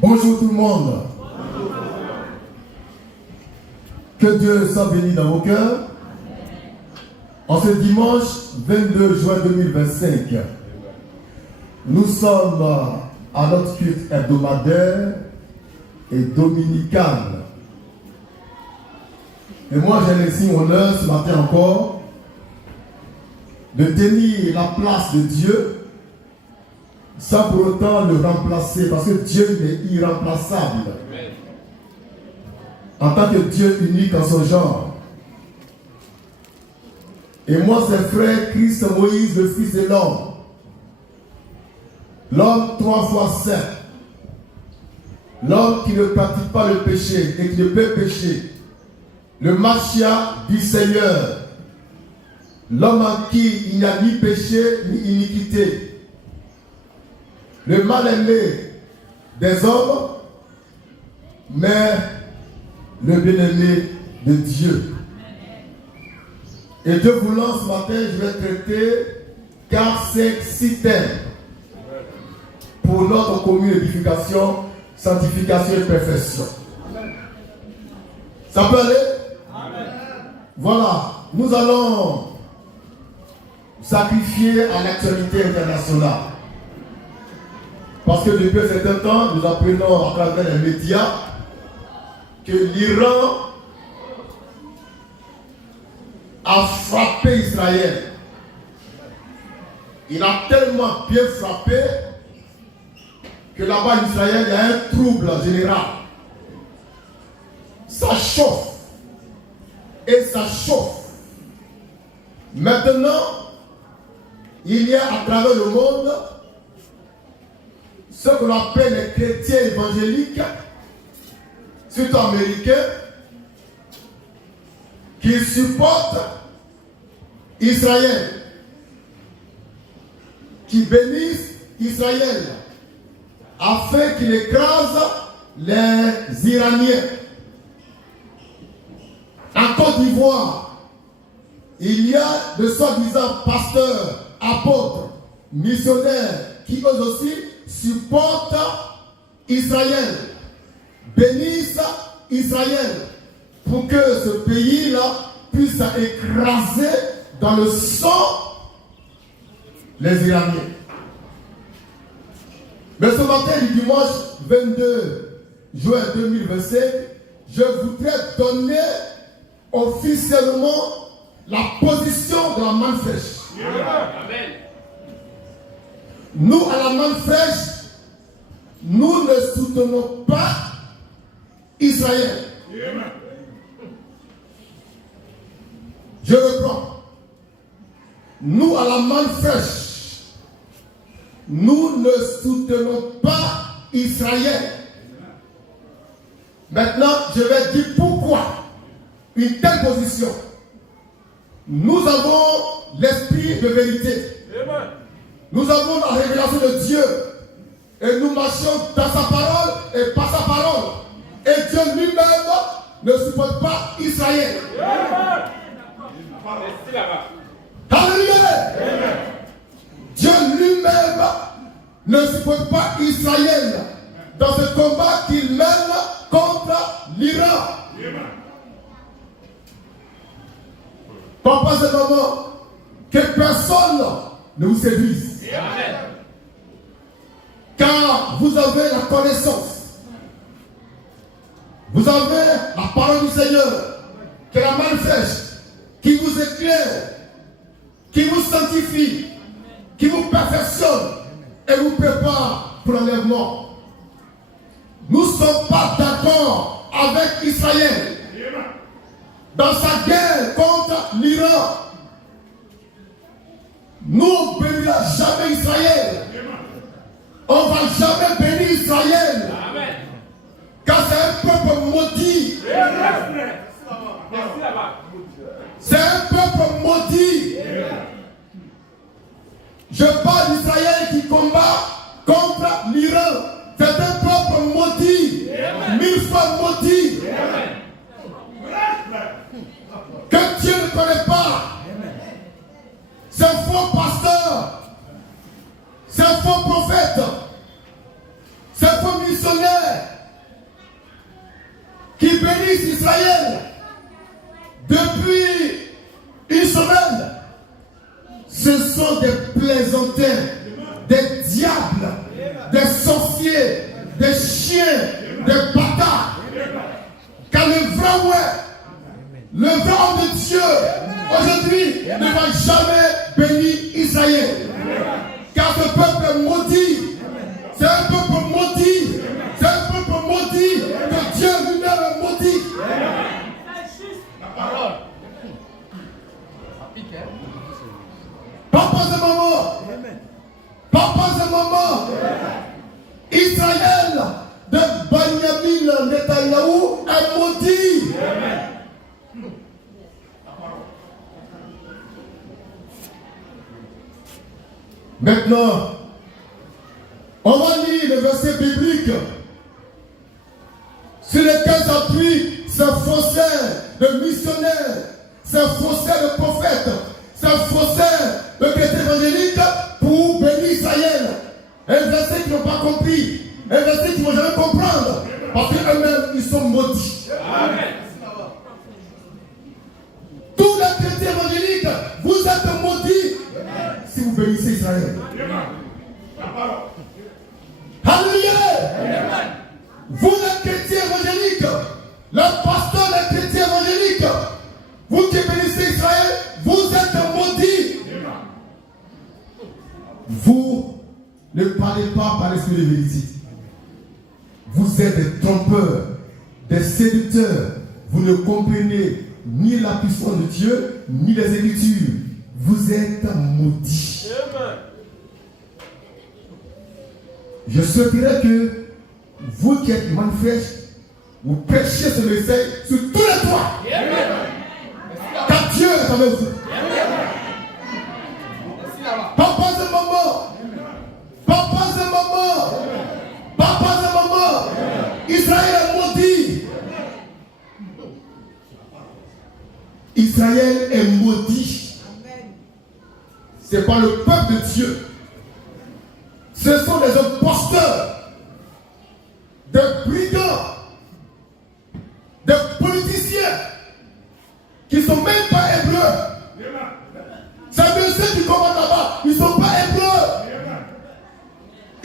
Bonjour tout le monde. Que Dieu soit béni dans vos cœurs. En ce dimanche 22 juin 2025, nous sommes à notre culte hebdomadaire et dominical. Et moi j'ai laissé honneur ce matin encore de tenir la place de Dieu sans pour autant le remplacer, parce que Dieu est irremplaçable. En tant que Dieu unique en son genre. Et moi c'est frère Christ Moïse, le fils de l'homme. L'homme 3 fois saint. L'homme qui ne pratique pas le péché et qui ne peut pécher. Le Machia du Seigneur. L'homme en qui il n'y a ni péché ni iniquité. Le mal-aimé des hommes, mais le bien-aimé de Dieu. Et Dieu voulant, ce matin, je vais traiter 4-5 thèmes pour notre commune édification, sanctification et perfection. Ça peut aller? Amen. Voilà, nous allons sacrifier à l'actualité internationale. Parce que depuis un certain temps, nous apprenons à travers les médias que l'Iran a frappé Israël. Il a tellement bien frappé que là-bas en Israël, il y a un trouble général. Ça chauffe. Et ça chauffe. Maintenant, il y a à travers le monde ce que l'on appelle les chrétiens évangéliques, surtout américains, qui supportent Israël, qui bénissent Israël, afin qu'il écrase les Iraniens. En Côte d'Ivoire, il y a de soi-disant pasteurs, apôtres, missionnaires, qui eux aussi supportent Israël, bénissent Israël, pour que ce pays-là puisse écraser dans le sang les Iraniens. Mais ce matin du dimanche 22 juin 2025, je voudrais donner officiellement la position de la manne fraîche. Amen. Nous, à la manne fraîche, nous ne soutenons pas Israël. Je reprends. Nous, à la manne fraîche, nous ne soutenons pas Israël. Maintenant, je vais dire pourquoi une telle position. Nous avons l'esprit de vérité. Nous avons la révélation de Dieu. Et nous marchons dans sa parole et par sa parole. Et Dieu lui-même ne supporte pas Israël. Alléluia. Dieu lui-même ne supporte pas Israël dans ce combat qu'il mène contre l'Iran. Papa, ce moment que personne ne vous séduise. Car vous avez la connaissance. Vous avez la parole du Seigneur, qui est la manne fraîche, qui vous éclaire, qui vous sanctifie, qui vous perfectionne et vous prépare pour l'enlèvement. Nous ne sommes pas d'accord avec Israël dans sa guerre contre l'Iran. Nous ne bénirons jamais Israël. On ne va jamais bénir Israël. Amen. Car c'est un peuple maudit. C'est un peuple maudit. Je parle d'Israël qui combat contre l'Iran. C'est un peuple maudit. 1000 fois maudit. Que Dieu ne connaît pas. C'est un faux pasteur. C'est un faux prophète. C'est un faux missionnaire. plaisantins, des diables, des sorciers, des chiens, des bâtards. Car le vrai homme de Dieu, aujourd'hui, ne va jamais bénir Israël. Car ce peuple est maudit. C'est un peuple maudit. C'est un peuple maudit que Dieu lui-même est maudit. Papas et mamans, Israël de Benjamin Netanyahou est maudit. Maintenant, on va lire le verset biblique sur lequel s'appuie ce faussaire de missionnaire, ce faussaire de prophète, ce faussaire de chrétien évangélique pour bénir Israël. Un verset qu'ils n'ont pas compris, un verset qu'ils ne vont jamais comprendre, parce qu'eux-mêmes, ils sont maudits. Amen. Tous les chrétiens évangéliques, vous êtes maudits si vous bénissez Israël. Alléluia. Vous les chrétiens évangéliques, le pasteur des chrétiens évangéliques, vous qui bénissez Israël, vous êtes maudits. Vous ne parlez pas par l'esprit de vérité. Vous êtes des trompeurs, des séducteurs. Vous ne comprenez ni la puissance de Dieu, ni les Écritures. Vous êtes maudits. Je souhaiterais que vous qui êtes manifestes, vous prêchiez ce message sur tous les toits. Car Dieu est avec vous. Papas et mamans, Israël est maudit. Israël est maudit. Ce n'est pas le peuple de Dieu. Ce sont des imposteurs, des brigands, des politiciens qui ne sont même pas hébreux. C'est bien ceux qui commandent là-bas, ils ne sont pas hébreux.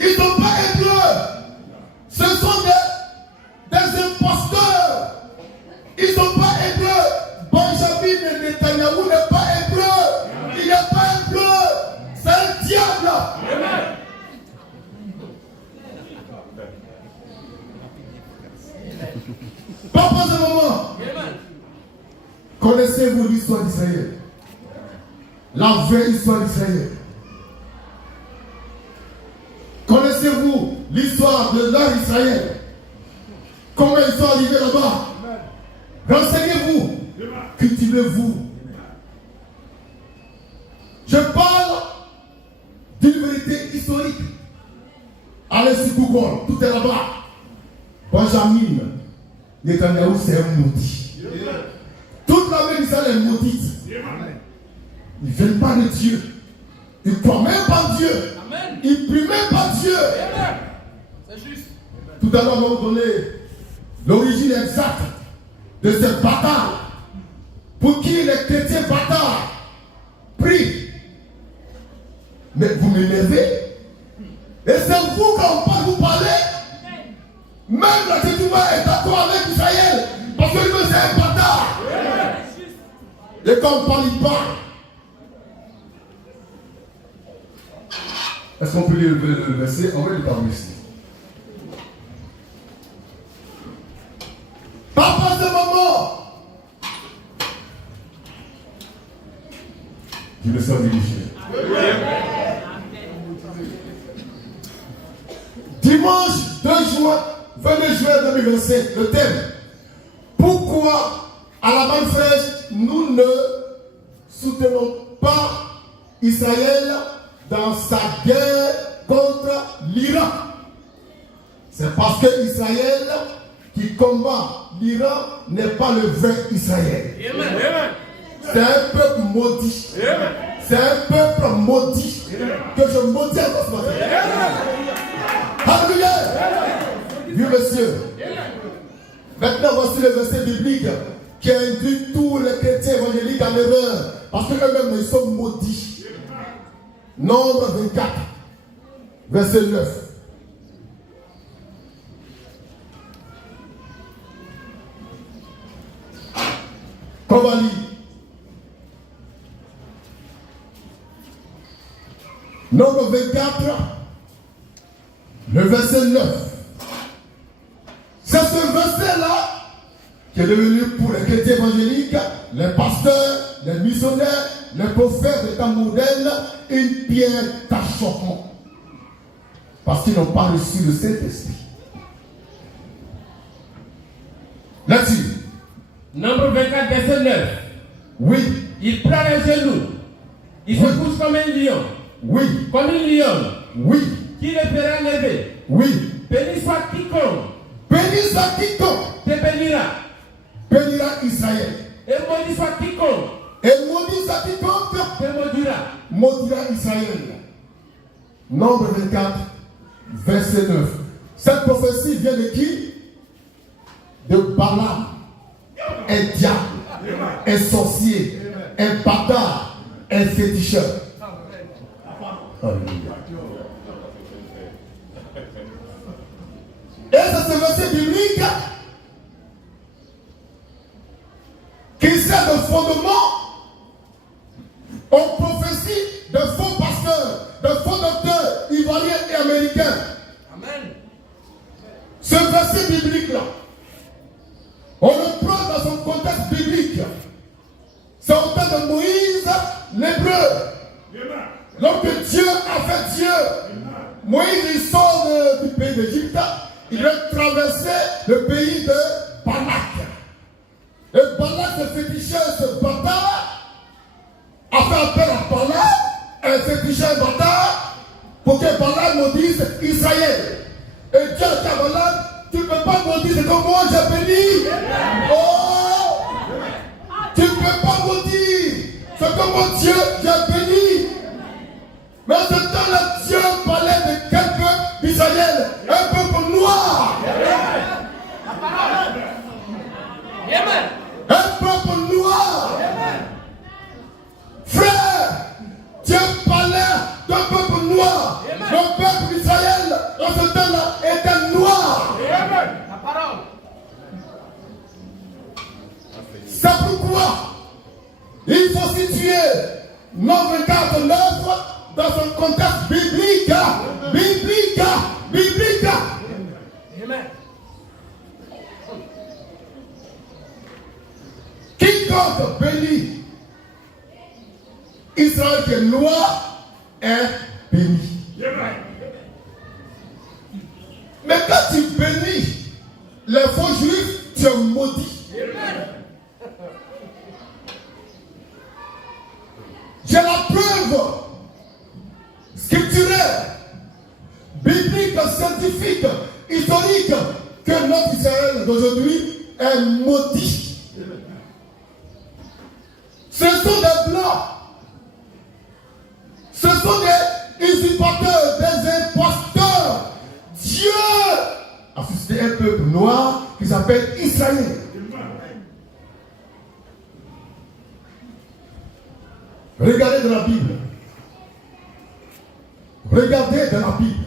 Ils ne sont pas hébreux. Ce sont des imposteurs. Ils ne sont pas hébreux. Benjamin Netanyahou n'est pas hébreu. Il n'est pas hébreu. C'est un diable. Papas et mamans, connaissez-vous l'histoire d'Israël? La vraie histoire d'Israël. Connaissez-vous l'histoire de leur Israël? Comment ils sont arrivés là-bas? Renseignez-vous. Cultivez-vous. Je parle d'une vérité historique. Allez sur Google, tout est là-bas. Benjamin Netanyahou, c'est un maudit. Toute l'armée d'Israël est maudite. Ils ne viennent pas de Dieu. Ils ne croient même pas en Dieu. Amen. Ils ne prient même pas Dieu. Amen. C'est juste. Tout à l'heure, on va vous donner l'origine exacte de ces batailles. Pour qui les chrétiens bâtards prient. Mais vous m'énervez. Et c'est vous, quand on parle, vous parlez. Même la Tétouma est d'accord avec Israël. Parce que lui, c'est un bâtard. Et quand on parle, il parle. Est-ce qu'on peut lire le verset? On va le parler ici. Papa de maman. Je me sens dirigé. Dimanche 22 juin 2025, le thème. Pourquoi à la Manne Fraîche, nous ne soutenons pas Israël dans sa guerre contre l'Iran? C'est parce que Israël qui combat l'Iran n'est pas le vrai Israël. C'est un peuple maudit. C'est un peuple maudit que je maudis encore ce matin. Alléluia. Vieux monsieur. Maintenant, voici le verset biblique qui induit tous les chrétiens évangéliques en erreur. Parce qu'eux-mêmes, ils sont maudits. Nombre 24, verset 9. On va lire. Nombre 24, le verset 9. C'est ce verset-là qui est devenu pour les chrétiens évangéliques, les pasteurs, les missionnaires, les prophètes des temps modernes, une pierre d'achoppement. Parce qu'ils n'ont pas reçu le Saint-Esprit. Là-dessus. Nombre 24, verset 9. Oui. Il prend les genoux. Il se couche comme un lion. Oui. Comme une lionne. Oui. Qui le fera lever. Oui. Béni soit quiconque. Béni soit quiconque. Te bénira. Bénira Israël. Et maudit soit quiconque. Et maudit soit quiconque. Te maudira. Maudira Israël. Nombre 24, verset 9. Cette prophétie vient de qui? De Balaam, un diable, un sorcier, un bâtard, un féticheur. Et c'est ce verset biblique qui sert de fondement aux prophéties de faux pasteurs, de faux docteurs ivoiriens et américains. Amen. Ce verset biblique-là, on le prend dans son contexte biblique. C'est au temps de Moïse, l'hébreu. Lorsque Dieu a fait Dieu, Moïse il sort du pays d'Égypte, il doit traverser le pays de Balak. Et Balak, ce féticheur, ce bâtard, a fait appel à Balak, un féticheur bâtard, pour que Balak maudisse Israël. Et Dieu a dit à Balak, tu ne peux pas maudire, c'est comme moi j'ai béni. Oh! Tu ne peux pas maudire, c'est comme moi Dieu j'ai béni. Mais en ce temps-là, Dieu parlait de quel peuple d'Israël? Un peuple noir. Un peuple noir. Frère, Dieu parlait d'un peuple noir. Le peuple d'Israël, en ce temps-là, était noir. C'est pourquoi il faut situer Nombre 49 dans son contexte biblique. Biblique. Amen. Quiconque bénit Israël qui est noir est béni. Mais quand tu bénis les faux juifs, tu es maudit. J'ai la preuve scripturaire, biblique, scientifique, historique que notre Israël d'aujourd'hui est maudit. Ce sont des blancs, ce sont des usurpateurs, des imposteurs. Dieu a suscité un peuple noir qui s'appelle Israël. Regardez dans la Bible. Regardez dans la Bible.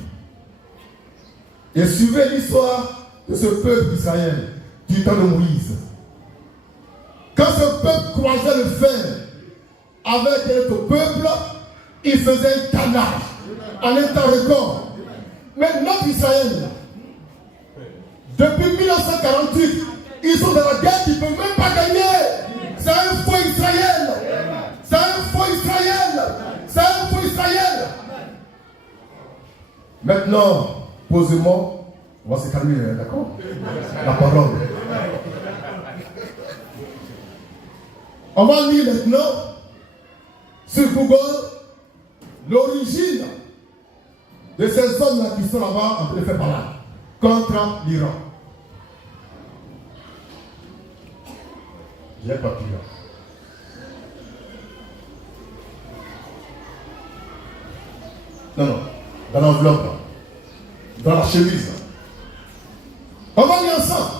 Et suivez l'histoire de ce peuple d'Israël du temps de Moïse. Quand ce peuple croisait le fer avec notre peuple, il faisait un canard en un temps record. Mais notre Israël, depuis 1948, ils sont dans la guerre qu'ils ne peuvent même pas gagner. C'est un faux Israël. C'est un faux Israël. C'est un faux Israël. Maintenant, posément, on va se calmer, d'accord? La parole. On va lire maintenant sur Google l'origine de ces hommes-là qui sont là-bas en train de faire parler contre l'Iran. J'ai pas pu là. Non, dans l'enveloppe, là. Dans la chemise. Là. On va lire ensemble.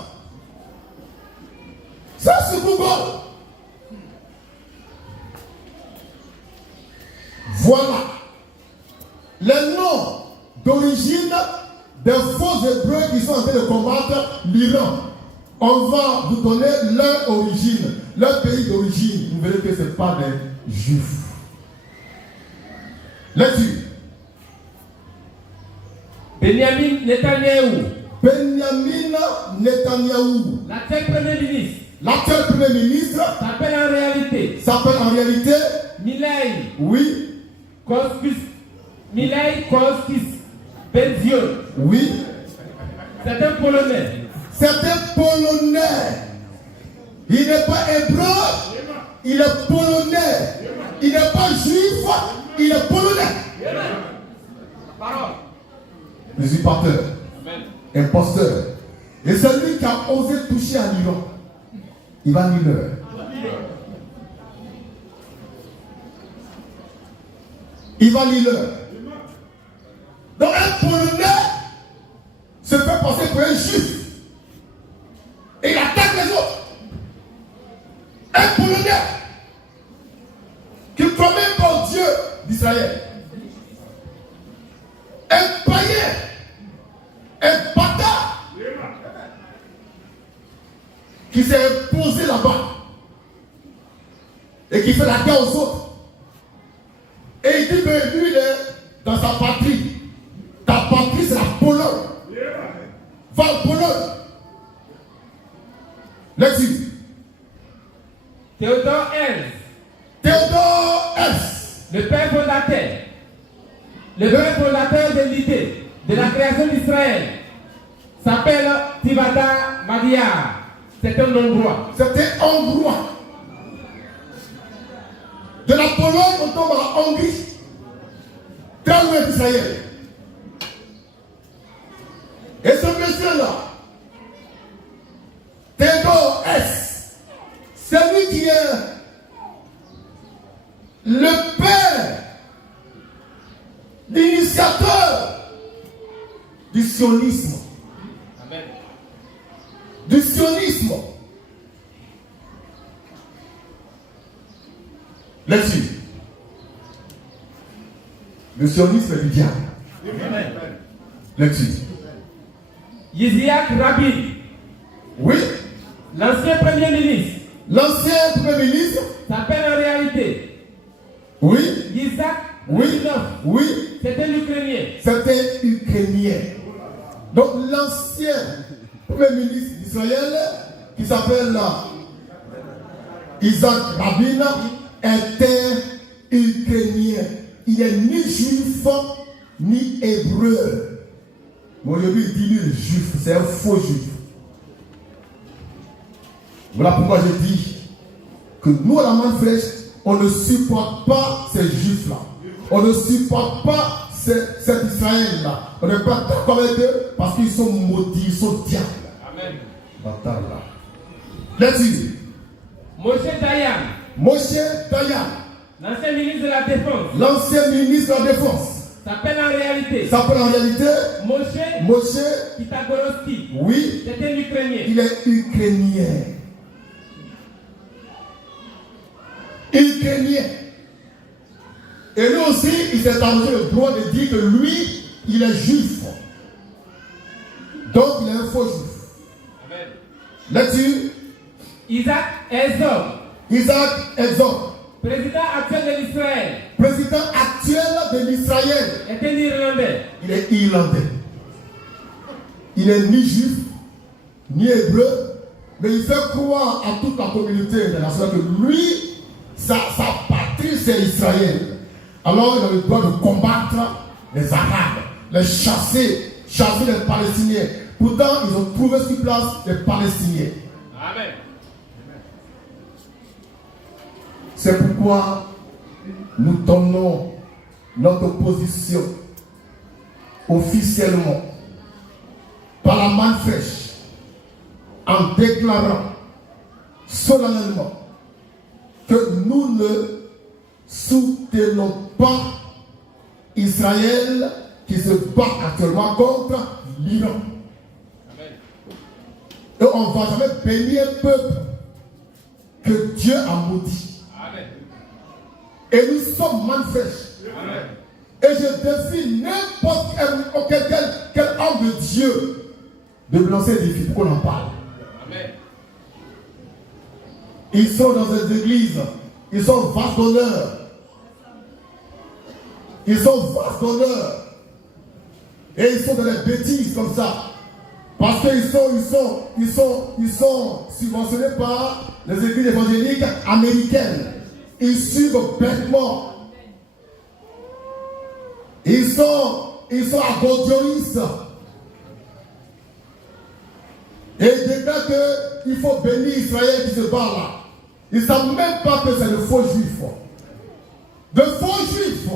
Ça, c'est Google. Voilà d'origine des faux Hébreux qui sont en train de combattre l'Iran. On va vous donner leur origine, leur pays d'origine. Vous verrez que ce n'est pas des Juifs. Lecture. Benjamin Netanyahu. Benjamin Netanyahu. L'actuel premier ministre. L'actuel premier ministre s'appelle en réalité Milei. Oui. Koskis. Milei Koskis Benzion. Oui. C'est un Polonais. C'est un Polonais. Il n'est pas hébreu, il est polonais. Il n'est pas juif, il est polonais. Usurpateur, imposteur. Et celui qui a osé toucher à l'Iran, il va mineur. Il va mineur. Donc un Polonais se fait passer pour un juif. Et il attaque les autres. Un Polonais qui ne croit même pas au Dieu d'Israël. Un païen. Un bâtard. Qui s'est imposé là-bas. Et qui fait la guerre aux autres. Et il dit que lui, il est dans sa patrie. Ta patrie, c'est la Pologne. Va en Pologne. Lecture. Théodore Herzl. Théodore Herzl. Le père fondateur. Le père fondateur de l'idée de la création d'Israël s'appelle Tivada Magyar. C'est un Hongrois. C'était Hongrois. De la Pologne, on tombe en Hongrie. Très loin d'Israël. Et ce monsieur-là, Théodore Herzl, c'est lui qui est le père, l'initiateur du sionisme. Amen. Du sionisme. Là-dessus. Le sionisme est du diable. Amen. Là-dessus. Yitzhak Rabin. Oui. L'ancien premier ministre. L'ancien premier ministre. S'appelle en réalité. Oui. Yitzhak Oui. Rabinov. Oui. C'était l'Ukrainien. C'était ukrainien. Donc l'ancien premier ministre d'Israël, qui s'appelle Isaac Rabin, était ukrainien. Il n'est ni juif ni hébreu. Bon, aujourd'hui, il dit lui, le juif, c'est un faux juif. Voilà pourquoi je dis que nous, à la main fraîche, on ne supporte pas ces juifs-là. On ne supporte pas cet Israël-là. On n'est pas d'accord avec eux parce qu'ils sont maudits, ils sont diables. Amen. Bâtard là. Let's Moshe Dayan. Moshe Dayan. L'ancien ministre de la Défense. L'ancien ministre de la Défense. S'appelle en réalité. S'appelle en réalité Moshe Pythagorowski. Oui. C'était l'Ukrainien. Il est ukrainien. Ukrainien. Et lui aussi, il s'est arrangé le droit de dire que lui, il est juif. Donc, il est un faux juif. Amen. Là-dessus, Isaac Herzog. Isaac Herzog, Président actuel de l'Israël. président actuel de l'Israël, Était irlandais. il est irlandais. Il n'est ni juif, ni hébreu, mais il fait croire à toute la communauté internationale que lui, sa patrie, c'est Israël. Alors, il a le droit de combattre les Arabes, les chasser les Palestiniens. Pourtant, ils ont trouvé sur place les Palestiniens. Amen. C'est pourquoi nous donnons notre position officiellement par la main fraîche en déclarant solennellement que nous ne soutenons pas Israël qui se bat actuellement contre l'Iran. Amen. Et on ne va jamais bénir un peuple que Dieu a maudit. Amen. Et nous sommes main fraîche. Amen. Et je défie n'importe quel homme de Dieu de me lancer des défis pour qu'on en parle. Amen. Ils sont dans des églises, ils sont vastes d'honneur. Ils sont vastes d'honneur. Et ils sont dans les bêtises comme ça. Parce qu'ils sont subventionnés par les églises évangéliques américaines. Ils suivent bêtement. Ils sont agondionistes. Et ils déclarent qu'il faut bénir Israël qui se bat là. Ils ne savent même pas que c'est le faux juif. De faux juifs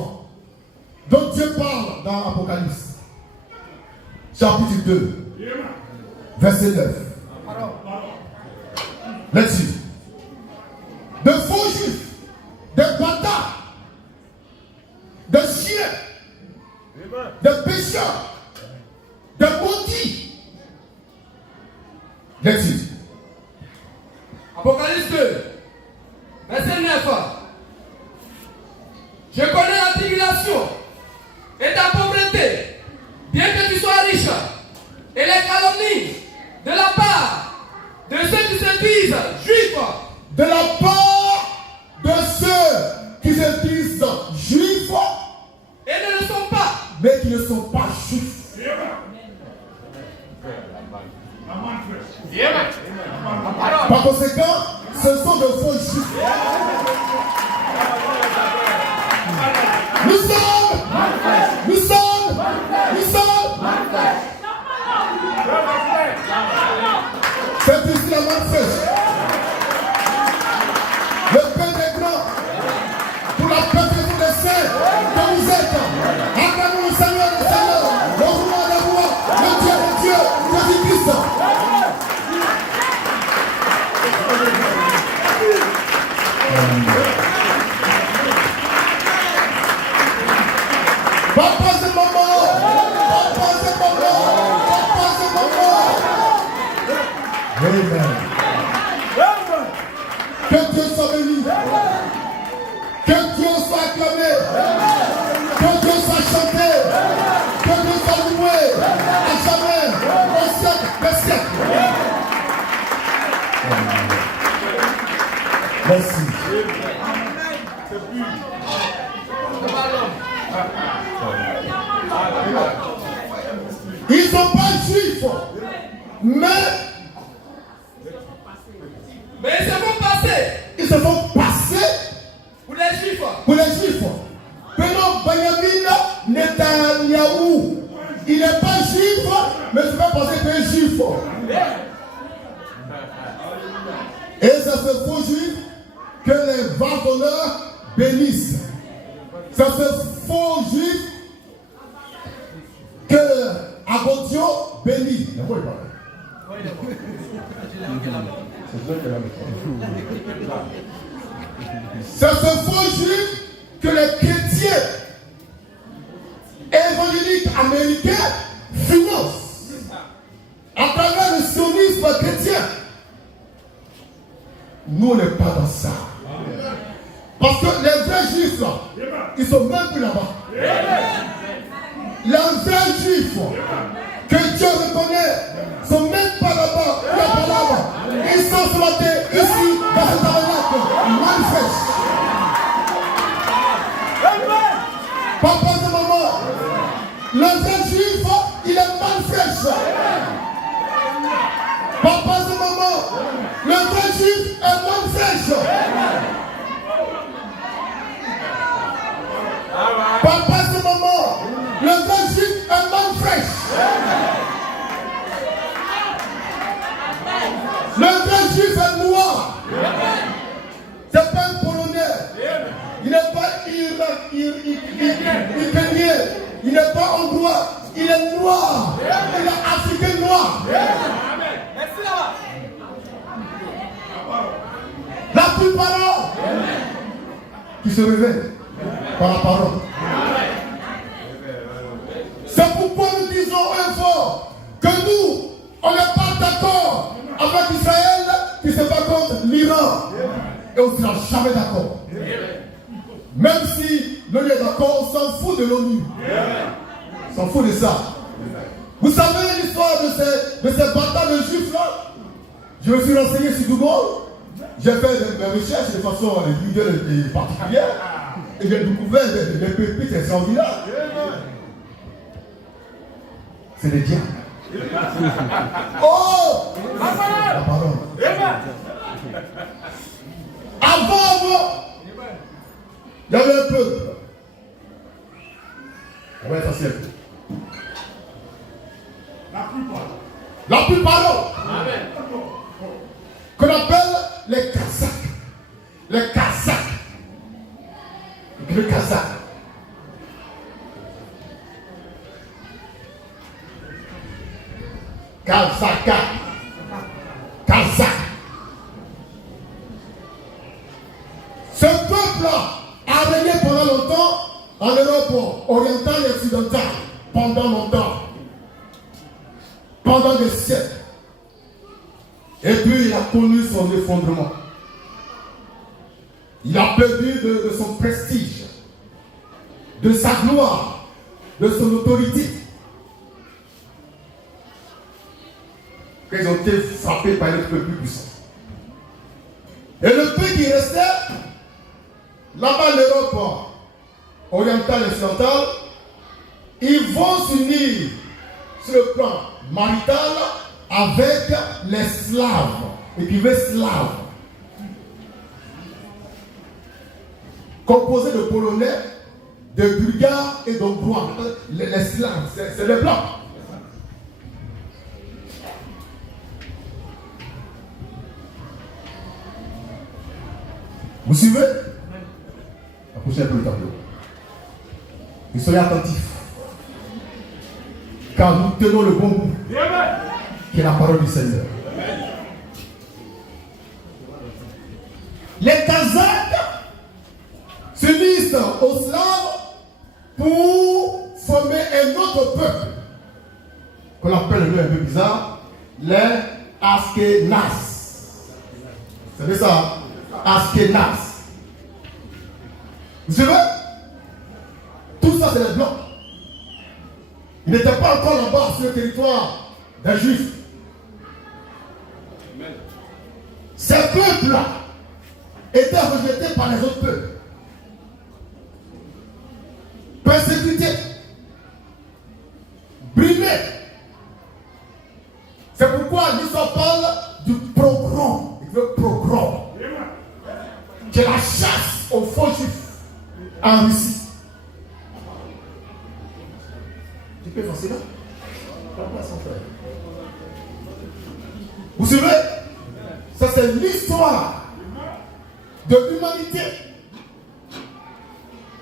dont Dieu parle dans Apocalypse. Chapitre 2. Verset 9. Là-dessus. De faux juifs. Des bâtards. Des chiens. Des pécheurs. Des maudits. Là-dessus. Apocalypse 2, verset 9. Je connais la tribulation et ta pauvreté, bien que tu sois riche, et les calomnies de la part de ceux qui se disent juifs. De la part de ceux qui se disent juifs Et ne le sont pas. mais qui ne sont pas juifs. Par conséquent, ce sont de faux juifs. Nous sommes. C'est ici la main fraîche. Le pain des grands pour la perfection des saints que vous êtes. Acclamons le Seigneur des Seigneurs, le roi des rois, le Dieu des dieux, Jésus-Christ. Papa, c'est maman. Amen. Que Dieu soit béni. Que Dieu soit acclamé. Que Dieu soit chanté. Que Dieu soit loué. À jamais. Au siècle des siècles. Merci. Ils ne sont pas juifs, mais ils se font passer. Ils se font passer pour les juifs. Beno Benjamin Netanyahou, il n'est pas juif, mais il se fait passer pour un juif. Et c'est ce faux juif que les vendeurs bénissent. C'est ce faux juif que Agodio bénit. C'est ce faux juif que les chrétiens évangéliques américains financent à travers le sionisme chrétien. Nous, on n'est pas dans ça. Parce que les vrais juifs, là, ils sont même plus là-bas. Les vrais juifs que Dieu reconnaît sont même pas là-bas. Ils sont ce matin ici dans ce tabernacle manifeste. Papa et maman, le vrai juif, il est manifeste. Papa et maman, le vrai juif est manifeste. Papa et maman, le vrai juif est manifeste. Le vrai juif est noir. C'est pas un Polonais. Il n'est pas ukrainien. Il n'est pas hongrois. Il est noir. Il est africain noir. La plupart qui se réveillent par la parole. C'est pourquoi nous disons un fort que nous, on n'est pas d'accord avec Israël qui se bat contre l'Iran. Et on ne sera jamais d'accord. Même si nous sommes d'accord au sens fout de l'ONU. Ils s'en foutent de ça. Vous savez l'histoire de ces batailles de juifs là? Je me suis renseigné sur Google. J'ai fait mes recherches de façon individuelle et particulière. Et j'ai découvert des pépites extraordinaires. C'est les diables. Oh! La parole. Avant, il y avait un peuple. On va être assez. La plupart. Amen. Qu'on appelle les Kazakhs. Les Kazakhs. Le Kazakh. Kazakh. Ce peuple-là a régné pendant longtemps en Europe orientale et occidentale. Pendant longtemps. Pendant des siècles. Et puis il a connu son effondrement. Il a perdu de son prestige, de sa gloire, de son autorité. Ils ont été frappés par un peu plus puissant. Et le peu qui restait, là-bas l'Europe orientale et occidentale, ils vont s'unir sur le plan marital avec les Slaves, écrivez Slaves, composés de Polonais, de Bulgares et d'Hongrois. Les Slaves, c'est les Blancs. Vous suivez? Approchez un peu le tableau. Et soyez attentifs. Car nous tenons le bon bout, qui est la parole du Seigneur. Les Kazakhs s'unissent aux Slaves pour former un autre peuple qu'on appelle un peu bizarre, les Ashkénazes. Vous savez ça? Ashkénazes. Vous savez? Tout ça c'est les Blancs. Ils n'étaient pas encore là-bas sur le territoire des Juifs. Ces peuples-là étaient rejetés par les autres peuples. Persécutés. Brimés. C'est pourquoi l'histoire parle du pogrom. Le pogrom. Qui est la chasse aux faux juifs en Russie. Tu peux faire cela? Vous savez, ça c'est l'histoire de l'humanité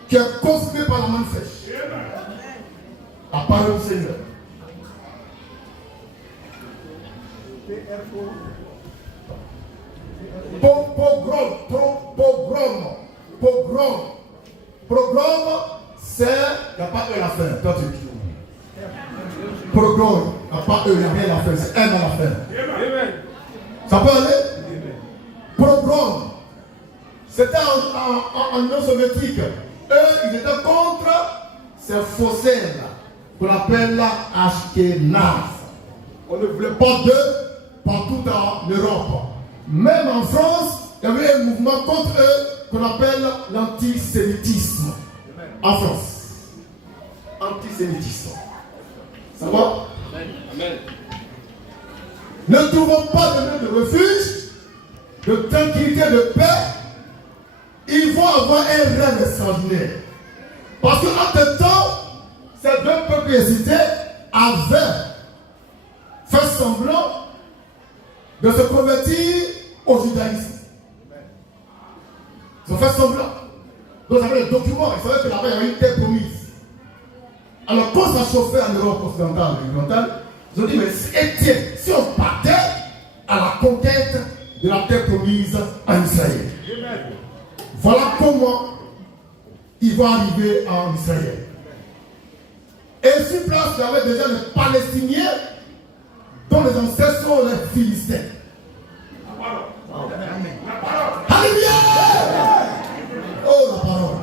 qui est confirmée par la main sèche. La parole du Seigneur. Pogrom, c'est. Il n'y a pas eux à faire. Toi, tu dis. Pogrom, il n'y a pas eux, il n'y a rien à faire. C'est un à la faire. Ça peut aller? Pogrom. C'était en Union soviétique. Eux, ils étaient contre ces faussaires qu'on appelle Ashkénazes. On ne voulait pas d'eux partout en Europe. Même en France, il y avait un mouvement contre eux qu'on appelle l'antisémitisme. En France. Antisémitisme. Ça va? Amen. Ne trouvons pas de refuge, de tranquillité, de paix. Ils vont avoir un rêve extraordinaire. Parce qu'en temps, ces deux peuples hésités avaient fait semblant de se convertir au judaïsme. Ils ont fait semblant. Donc, ils avaient les documents, ils savaient que là-bas, il y avait une terre promise. Alors, quand ça chauffait en Europe occidentale et orientale, ils ont dit, mais si on partait à la conquête de la terre promise en Israël. Voilà comment ils vont arriver en Israël. Et sur place, il y avait déjà les Palestiniens dont les ancêtres sont les Philistins. Alléluia! Oh, la parole.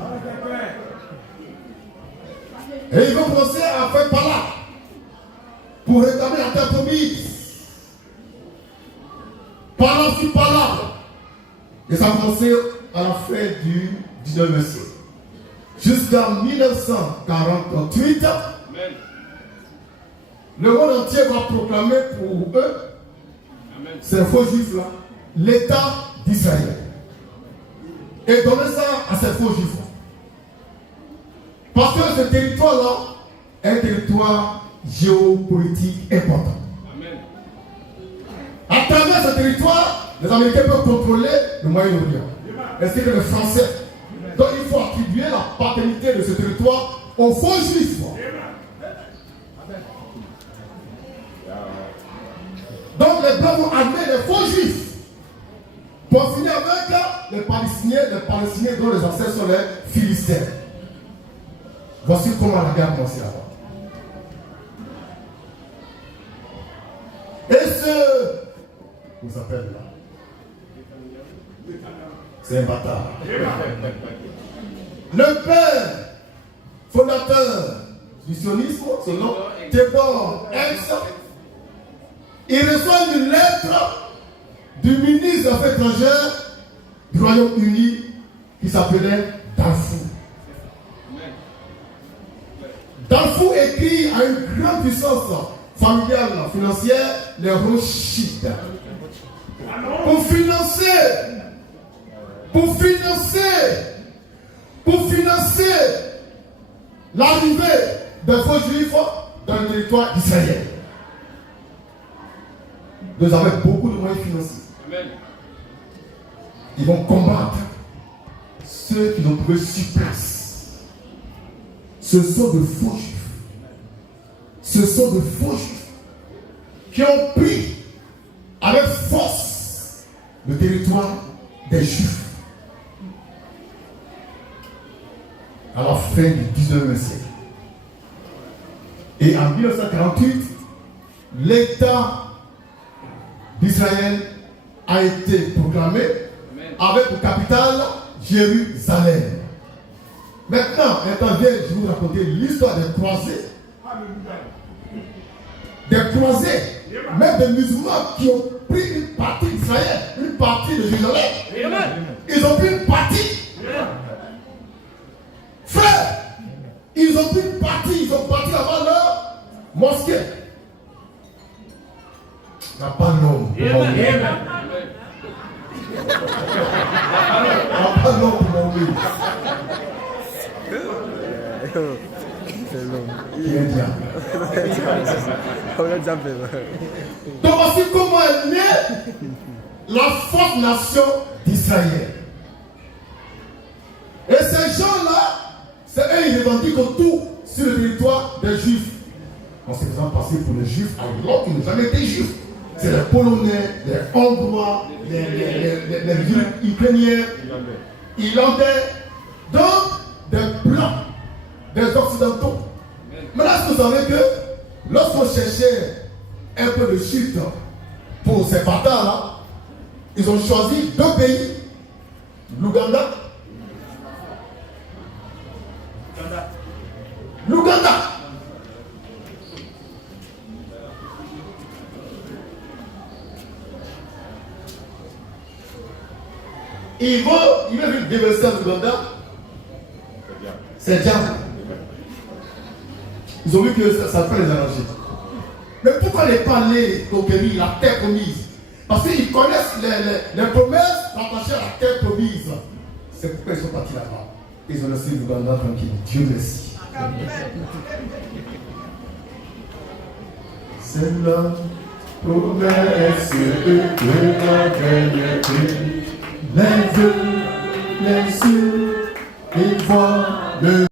Et ils vont commencer à faire par là pour rétablir la terre promise. Par là, sur par là. Et ça a commencé à la fin du 19e siècle. Jusqu'en 1948, amen, le monde entier va proclamer pour eux, amen, ces faux juifs là, l'État d'Israël. Et donner ça à ces faux juifs. Parce que ce territoire-là est un territoire géopolitique important. Amen. À travers ce territoire, les Américains peuvent contrôler le Moyen-Orient, ainsi que les Français. Donc il faut attribuer la paternité de ce territoire aux faux juifs. Donc les Blancs vont amener les faux juifs pour finir avec les Palestiniens dont les ancêtres sont les Philistins. Voici comment la guerre commence là-bas. Et comment s'appelle là? C'est un bâtard. Le père fondateur du sionisme, son nom, Theodore Herzl, il reçoit une lettre du ministre des Affaires étrangères du Royaume-Uni qui s'appelait Darfour. Darfour écrit à une grande puissance familiale, financière, les Rothschild, pour financer l'arrivée des faux juifs dans le territoire d'Israël. Nous avons beaucoup de moyens financiers. Amen. Ils vont combattre ceux qui ont trouvé sur place. Ce sont de faux juifs. Ce sont de faux juifs qui ont pris avec force le territoire des juifs à la fin du 19e siècle. Et en 1948, l'État d'Israël a été proclamé, amen, avec pour capitale Jérusalem. Maintenant, je vais vous raconter l'histoire des croisés. Des croisés, même des musulmans qui ont pris une partie d'Israël, une partie de Jérusalem. Ils ont pris une partie. Frère, ils ont pris une partie, ils ont parti là-bas leur mosquée. N'a pas l'homme. N'a pas l'homme pour mourir. Il est diable. Donc voici comment est née la forte nation d'Israël. Et ces gens-là, c'est eux, ils revendiquent tout sur le territoire des Juifs. En se faisant passer pour les Juifs alors qu'ils n'ont jamais été Juifs. C'est les Polonais, les Hongrois, les Ukrainiens, Irlandais, donc des Blancs, des Occidentaux. Mais là, vous savez que lorsqu'on cherchait un peu de chiffre pour ces bâtards-là, ils ont choisi deux pays, l'Ouganda. L'Ouganda. Ils veulent déverser en Ouganda. C'est diable. Ils ont vu que ça peut les arranger. Mais pourquoi ne pas aller conquérir la terre promise? Parce qu'ils connaissent les promesses rattachées à la terre promise. C'est pourquoi ils sont partis là-bas. Ils ont laissé l'Ouganda tranquille. Dieu merci. C'est la promesse de la vérité. Les yeux, ils voient le